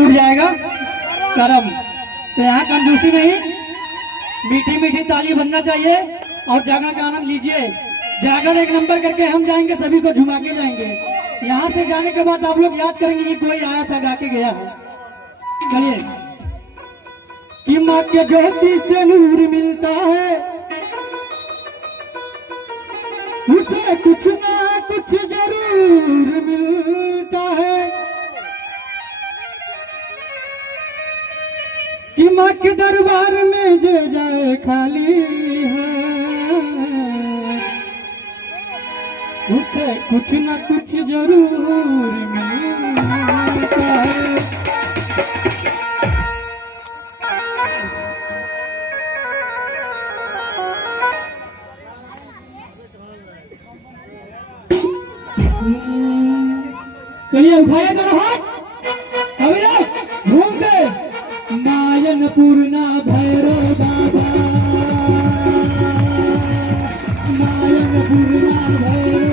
छूट जाएगा करम। तो यहाँ कंजूसी नहीं, मीठी मीठी ताली बनना चाहिए और जागरण का आनंद लीजिए। जागरण एक नंबर करके हम जाएंगे, सभी को झुमा के जाएंगे। यहाँ से जाने के बाद आप लोग याद करेंगे कि कोई आया था गा के गया है। चलिए कि माँ के ज्योति से नूर मिलता है, उसे कुछ ना कुछ जरूर मिलता है। कि माँ के दरबार में जे जाए खाली है, उसे कुछ ना कुछ जरूर मिलता है। चलिए उठाइए दोनों हाथ, अभी घूम के मायन पूर्णा भैरव बाबा, मायन पूर्णा भैरव